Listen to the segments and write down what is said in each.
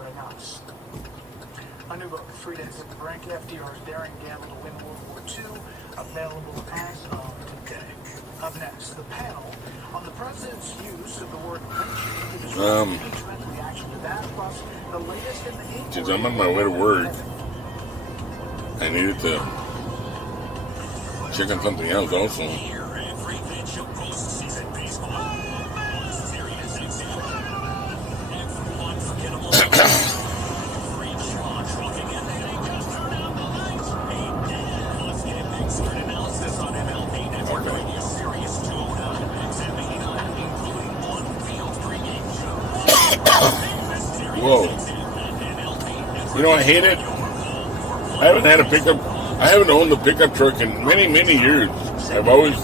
counting us. A new book, 3 Days at the Brink, FDR's Daring Gamble to Win World War II, available as of today. Up next, the panel on the president's use of the word lynching, reaction to that, plus the latest in the since I'm on my way to work, I needed to check on something else also. Whoa. You know, I hate it. I haven't had a pickup. I haven't owned a pickup truck in many, many years. I've always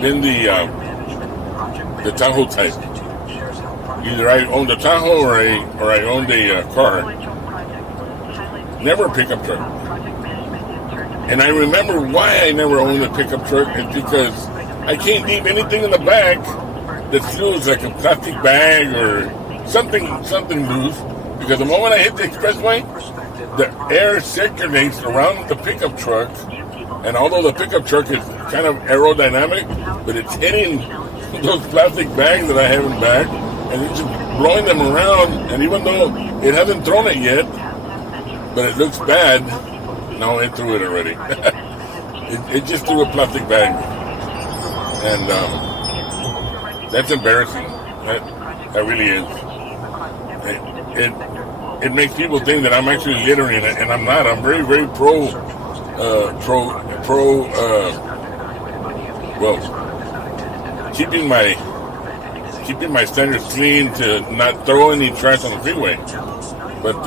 been the Tahoe type. Either I owned a Tahoe or I owned a car. Never a pickup truck. And I remember why I never owned a pickup truck is because I can't leave anything in the back that feels like a plastic bag or something loose, because the moment I hit the expressway, the air circulates around the pickup truck, and although the pickup truck is kind of aerodynamic, but it's hitting those plastic bags that I have in back, and it's just blowing them around, and even though it hasn't thrown it yet, but it looks bad, no, it threw it already. it just threw a plastic bag, and that's embarrassing. That really is. It makes people think that I'm actually littering it, and I'm not. I'm very, very pro, keeping my standards clean to not throw any trash on the freeway. But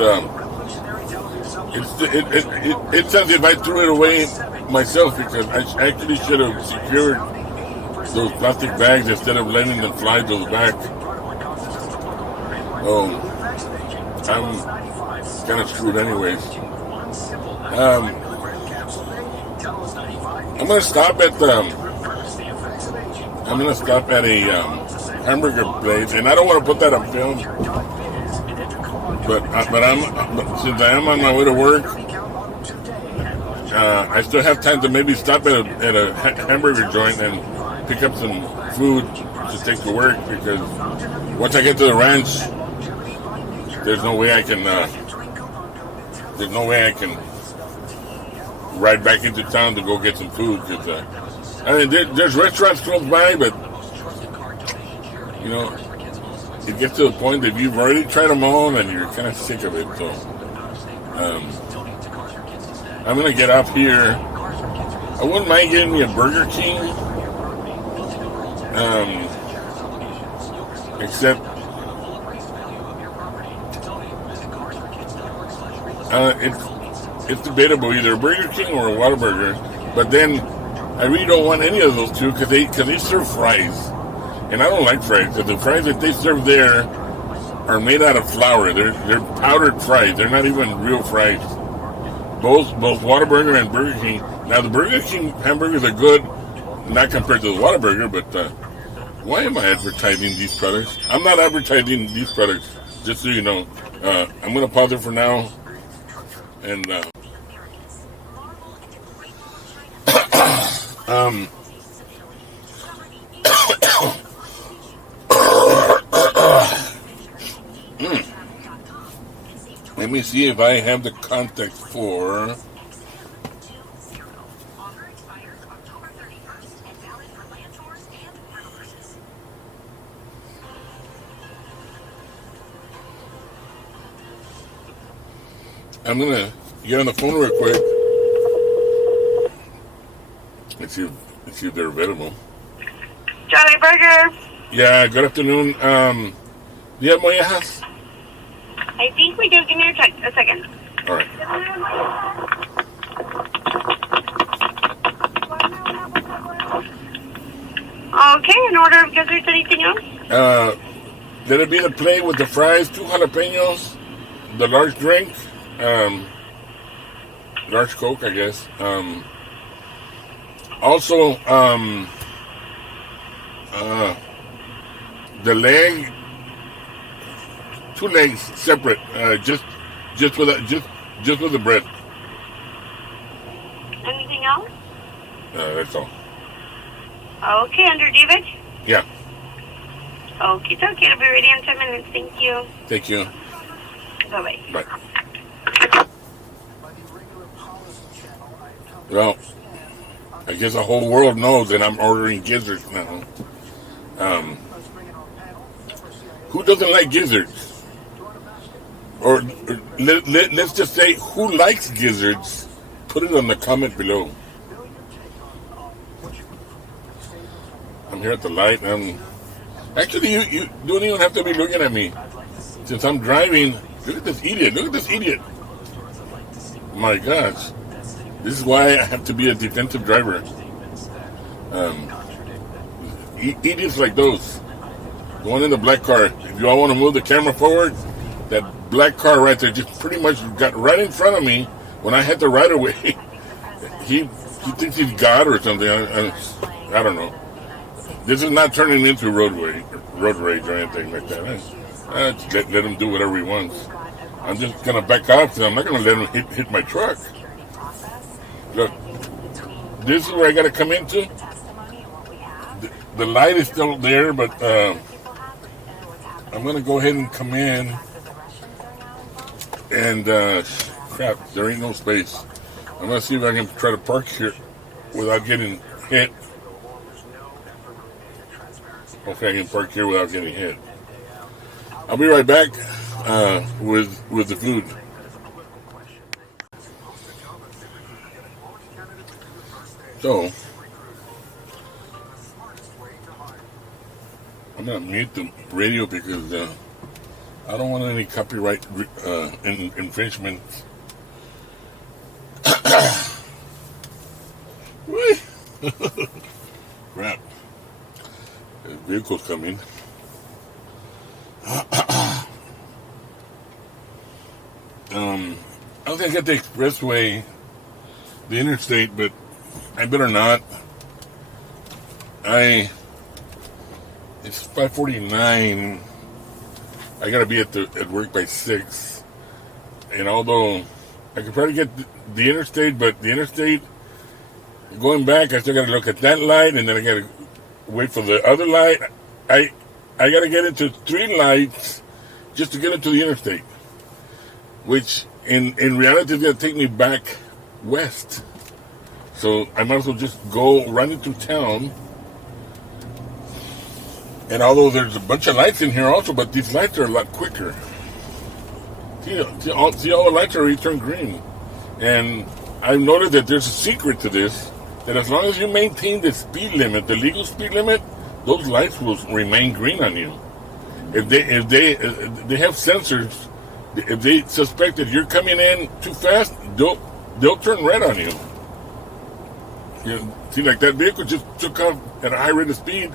it's as if I threw it away myself, because I actually should have secured those plastic bags instead of letting them fly to the back. Oh, I'm kind of screwed anyways. I'm gonna stop at a hamburger place, and I don't want to put that on film. But since I am on my way to work, I still have time to maybe stop at a hamburger joint and pick up some food to take to work, because once I get to the ranch, there's no way I can ride back into town to go get some food. Cause, there's restaurants close by, but you know, it gets to the point that you've already tried them all and you're kind of sick of it. So I'm gonna get up here. I wouldn't mind getting me a Burger King, except it's debatable, either a Burger King or a Whataburger. But then I really don't want any of those two, because they serve fries, and I don't like fries. Because the fries that they serve there are made out of flour. They're powdered fries. They're not even real fries. Both Whataburger and Burger King. Now the Burger King hamburgers are good, not compared to the Whataburger. But why am I advertising these products? I'm not advertising these products. Just so you know, I'm gonna pause it for now. And let me see if I have the context for. I'm gonna get on the phone real quick. Let's see if they're available. Johnny Burger. Yeah, good afternoon. Do you have mollejas? I think we do. Give me a second. All right. Okay, in order of gizzards, anything else? Let it be the plate with the fries, 2 jalapenos, the large drink, large Coke, I guess. Also, the leg 2 legs separate, just with the bread. Anything else? That's all. Okay, under David? Yeah. Okay, it's okay. It'll be ready in 10 minutes. Thank you. Thank you. Bye-bye. Bye. By the regular policy channel, I have come to Well, understand I guess the whole world knows that I'm ordering gizzards now. us bringing our panel for CIA Who doesn't like gizzards? joint basket. Or let's just say, who likes gizzards? Put it on the comment below. Bill, your take on what you eat from statements. I'm here at the light. Actually, you don't even have to be looking at me. Since I'm driving, look at this idiot. Look at this idiot. My gosh. This is why I have to be a defensive driver. Idiots like those. The one in the black car. If you all want to move the camera forward, that black car right there just pretty much got right in front of me when I had the right of way. He thinks he's God or something. I don't know. This is not turning into road rage or anything like that. Just let him do whatever he wants. I'm just going to back off because I'm not going to let him hit my truck. Look, this is where I got to come into. The light is still there, but I'm going to go ahead and come in. And crap, there ain't no space. I'm going to see if I can try to park here without getting hit. Okay, I can park here without getting hit. I'll be right back with the food. So, I'm going to mute the radio because I don't want any copyright infringement. Crap. The vehicle's coming. I was going to get the expressway, the interstate, but I better not. It's 5:49. I gotta be at work by 6. And although I could probably get the interstate, but the interstate going back, I still gotta look at that light, and then I gotta wait for the other light. I gotta get into 3 lights just to get into the interstate, which in reality is gonna take me back west. So I might as well just go right into town. And although there's a bunch of lights in here also, but these lights are a lot quicker. See all the lights are already turned green. And I've noted that there's a secret to this, that as long as you maintain the speed limit, the legal speed limit, those lights will remain green on you. If they have sensors, if they suspect that you're coming in too fast, they'll turn red on you. You know, see, like that vehicle just took off at a high rate of speed,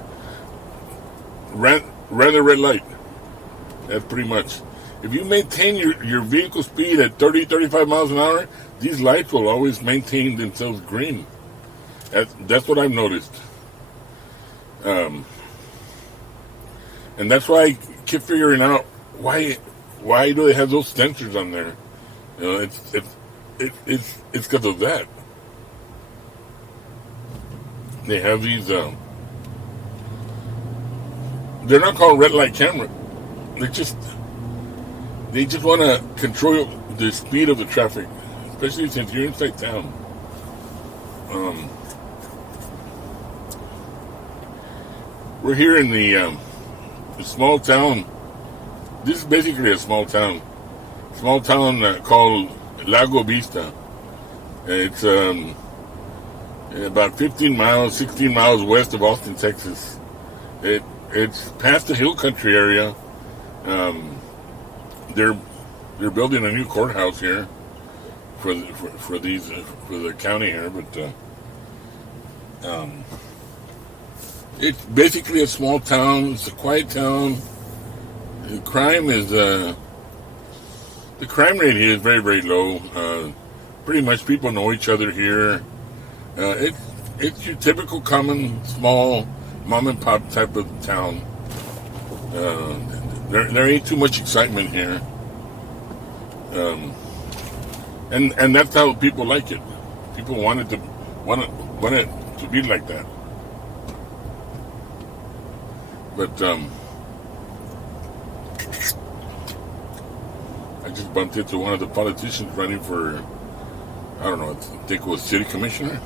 ran the red light. That's pretty much. If you maintain your vehicle speed at 30, 35 miles an hour, these lights will always maintain themselves green. That's what I've noticed. And that's why I keep figuring out why do they have those sensors on there? You know, it's because of that. They have these. They're not called red light camera. They just want to control the speed of the traffic, especially since you're inside town. We're here in the small town. This is basically a small town called Lago, Vista. It's about 15 miles, 16 miles west of Austin, Texas. It's past the hill country area. They're building a new courthouse here for the county here, but it's basically a small town. It's a quiet town. The crime rate here is very, very low. Pretty much people know each other here. It's your typical common small mom and pop type of town. There ain't too much excitement here. And that's how people like it. People want it to be like that. But I just bumped into one of the politicians running for, I don't know, I think it was city commissioner.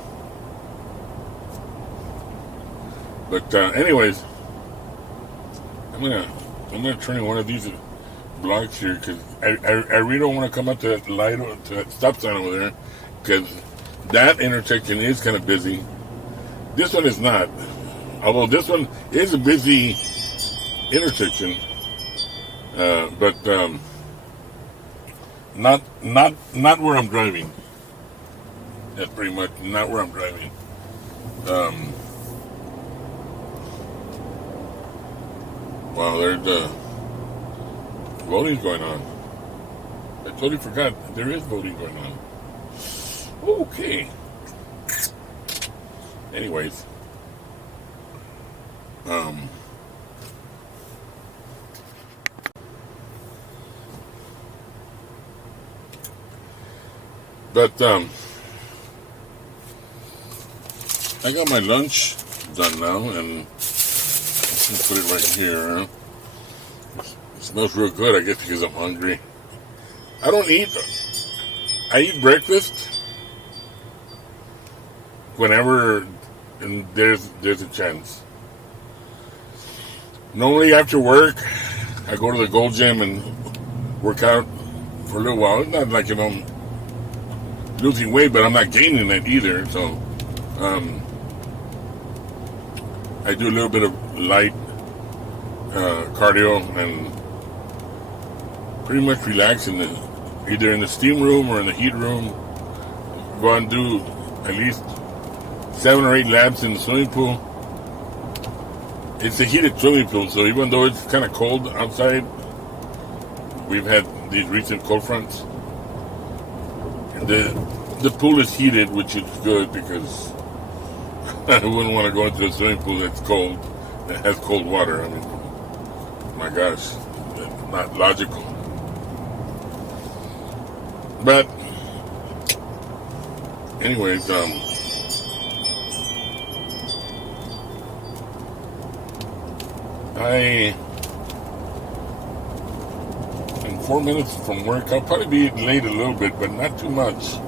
But anyways, I'm gonna turn in one of these blocks here because I really don't want to come up to that light, to that stop sign over there, because that intersection is kind of busy. This one is not, although this one is a busy intersection, but not where I'm driving. That's pretty much not where I'm driving. Wow, there's voting's going on. I totally forgot there is voting going on. Okay. Anyways, but I got my lunch done now, and let's put it right here. It smells real good, I guess, because I'm hungry. I eat breakfast whenever there's a chance. Normally after work, I go to the Gold Gym and work out for a little while. It's not like I'm losing weight, but I'm not gaining it either. So I do a little bit of light cardio and pretty much relax either in the steam room or in the heat room. Go out and do at least 7 or 8 laps in the swimming pool. It's a heated swimming pool, so even though it's kind of cold outside, we've had these recent cold fronts. The pool is heated, which is good because I wouldn't want to go into a swimming pool that's cold, that has cold water. I mean, my gosh, that's not logical. But anyways, in 4 minutes from work, I'll probably be late a little bit, but not too much.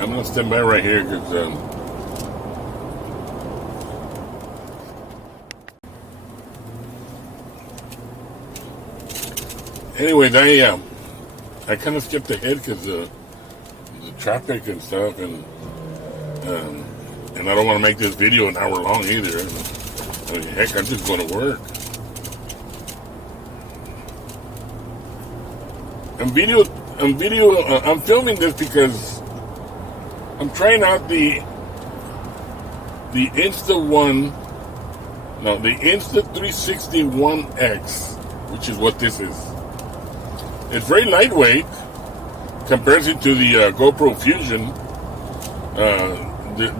I'm gonna stand by right here because anyways, I kind of skipped ahead because the traffic and stuff, and I don't want to make this video an hour long either. I mean, heck, I'm just going to work. I'm filming this because I'm trying out the Insta360 One X, which is what this is. It's very lightweight compared to the GoPro Fusion. The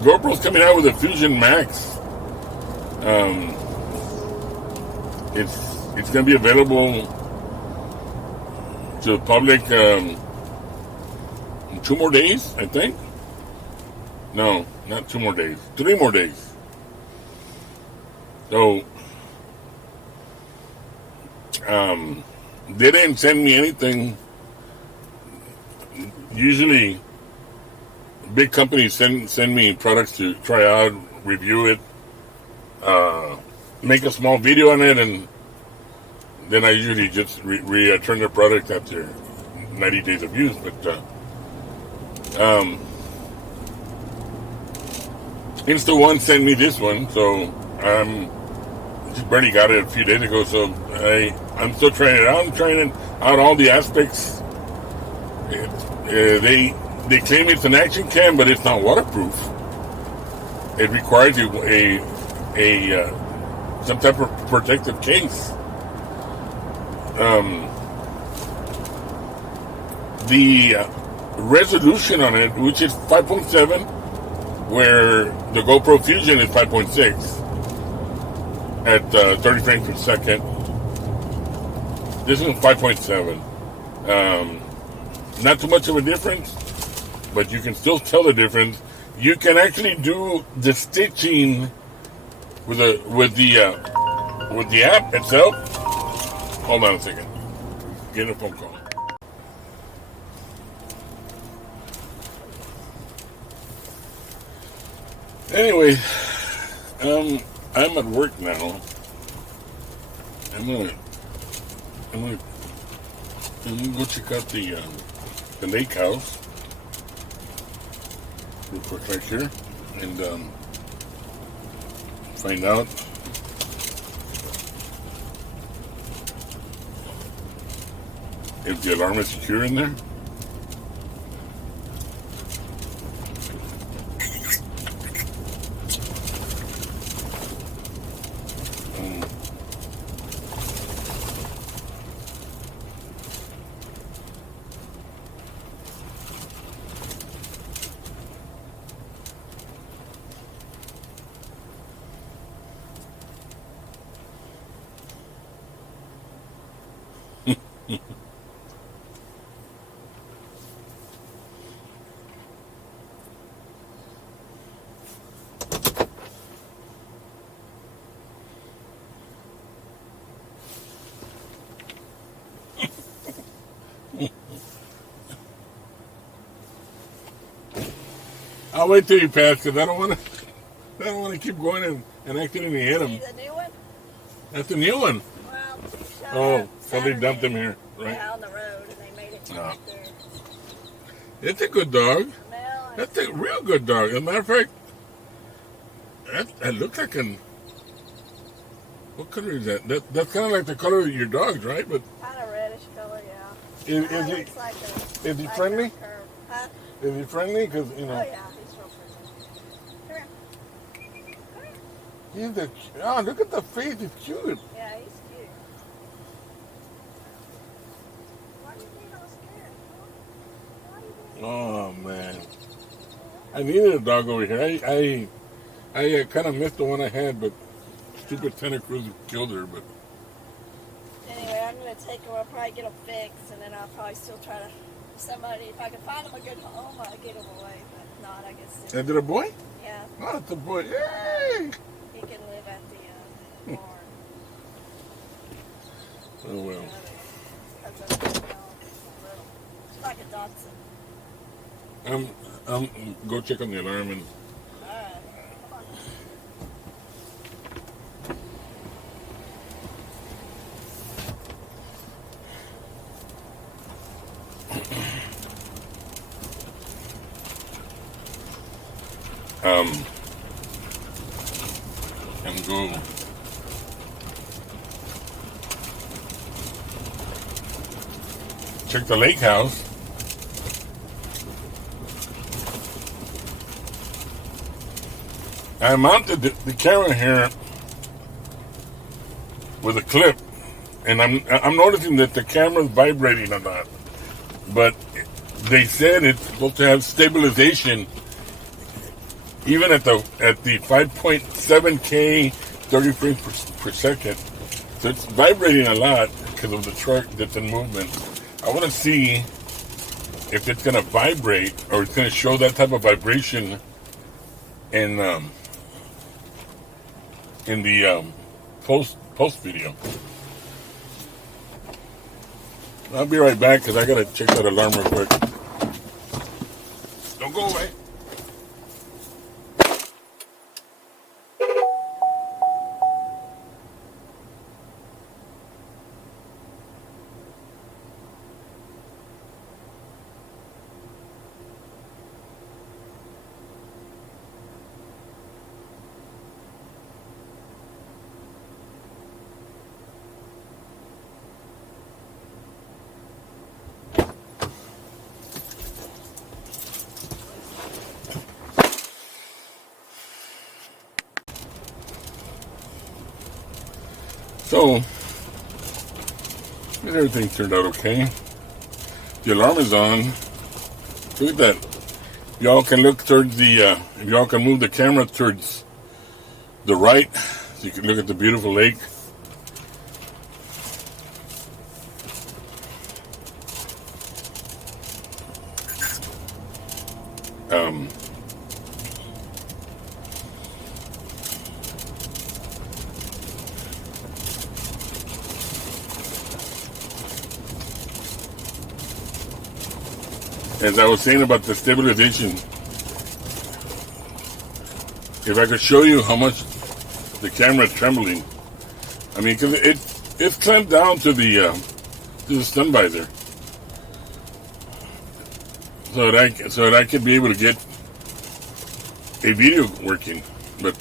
GoPro's coming out with a Fusion Max. It's going to be available to the public in 2 more days, I think. No, not 2 more days. 3 more days. So, they didn't send me anything. Usually, big companies send me products to try out, review it, make a small video on it, and then I usually just return the product after 90 days of use. But Insta1 sent me this one, so just barely got it a few days ago. So I'm still trying it out. I'm trying out all the aspects. They claim it's an action cam, but it's not waterproof. it requires some type of protective case. The resolution on it, which is 5.7, where the GoPro Fusion is 5.6 at 30 frames per second. This is 5.7. Not too much of a difference, but you can still tell the difference. You can actually do the stitching with the app itself. Hold on a second. Getting a phone call. Anyway, I'm at work now. I'm gonna go check out the lake house real quick right here and find out if the alarm is secure in there. I'll wait till you pass because I don't want to keep going and accidentally hit him. The new one? That's the new one. Well, somebody dumped him here, right? Yeah, on the road, and they made it right there. It's a good dog. Well, That's a real good dog. As a matter of fact, that looks like what color is that? That's kind of like the color of your dog's, right? But kind of reddish color, yeah. is Looks like is he friendly? Huh? Is he friendly? Because Oh, yeah, he's real friendly. Come here. look at the face. It's cute. Yeah, he's cute. Why do you think I was scared? Why do you Oh man, I needed a dog over here. I kind of missed the one I had, but stupid Santa Cruz killed her. But Anyway, I'm going to take him. I'll probably get him fixed, and then I'll probably still try to, if I can find him a good home, I'll get him away. But not, I guess. is it a boy? Yeah, Oh, it's a boy. Yay! he can live at the farm. Oh well. That's a little, it's like a Dotson. Go check on the alarm and. All right. And go check the lake house. I mounted the camera here with a clip, and I'm noticing that the camera's vibrating a lot. But they said it's supposed to have stabilization even at the 5.7K 30 frames per second. So it's vibrating a lot because of the truck that's in movement. I want to see if it's going to vibrate or it's going to show that type of vibration in the post video. I'll be right back because I got to check that alarm real quick. Don't go away. So, everything turned out okay. The alarm is on. Look at that. Y'all can look towards the, if y'all can move the camera towards the right, so you can look at the beautiful lake. As I was saying about the stabilization, if I could show you how much the camera is trembling, I mean, because it's clamped down to the sun visor, so that I could be able to get a video working, but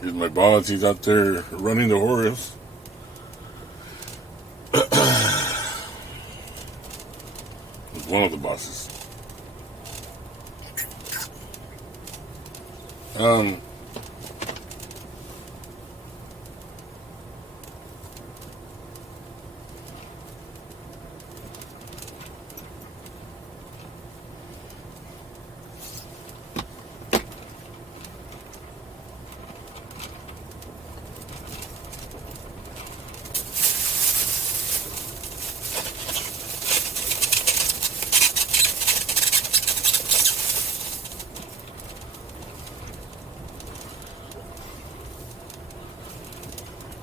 here's my boss. He's out there running the horse. He's one of the bosses.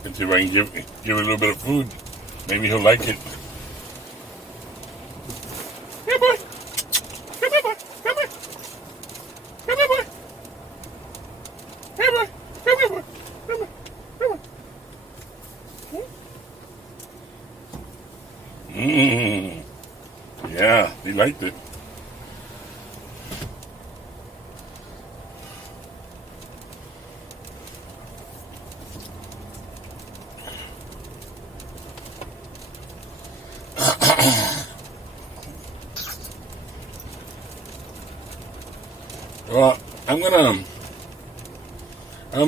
And see if I can give it a little bit of food. Maybe he'll like it. Here, boy. Come here, boy. Come here. Come here, boy. Here, boy. Come here, boy. Come here. Come here. Yeah, he liked it. Well, I'm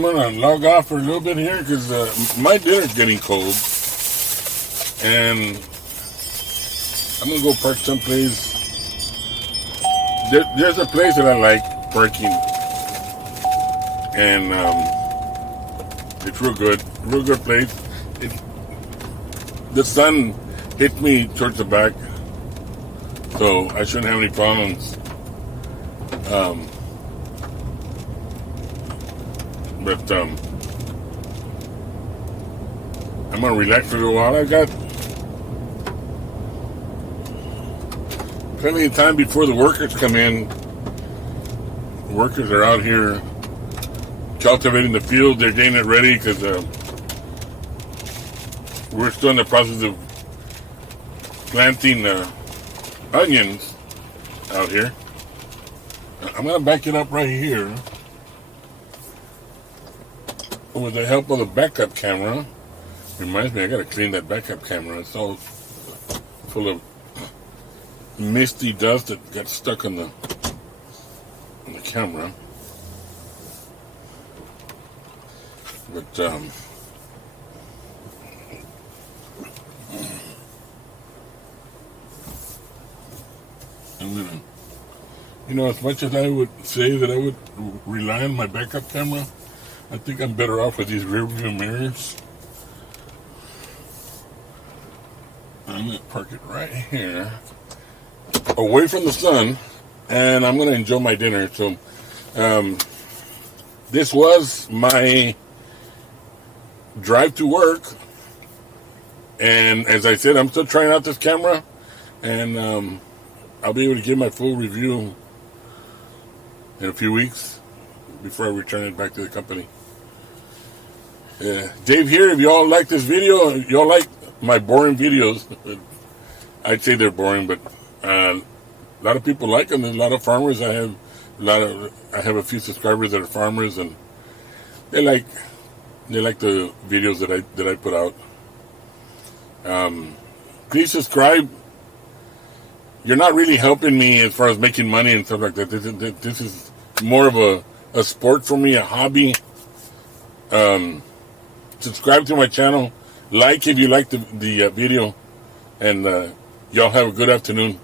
gonna log off for a little bit here because my dinner's getting cold, and I'm gonna go park someplace. There's a place that I like parking, and it's real good place. The sun hit me towards the back, so I shouldn't have any problems. But I'm gonna relax for a little while. I've got plenty of time before the workers come in. The workers are out here cultivating the field. They're getting it ready because we're still in the process of planting onions out here. I'm gonna back it up right here with the help of the backup camera. Reminds me, I gotta clean that backup camera. It's all full of misty dust that got stuck on the camera. But I'm gonna, as much as I would say that I would rely on my backup camera, I think I'm better off with these rear view mirrors. I'm going to park it right here, away from the sun, and I'm going to enjoy my dinner. So, this was my drive to work, and as I said, I'm still trying out this camera, and I'll be able to give my full review in a few weeks before I return it back to the company. Dave here. If y'all like this video, y'all like my boring videos, I'd say they're boring, but a lot of people like them. There's a lot of farmers. I have a few subscribers that are farmers, and they like They like the videos that I put out. Please subscribe. You're not really helping me as far as making money and stuff like that. This is more of a sport for me, a hobby. Subscribe to my channel. Like if you like the video. And y'all have a good afternoon.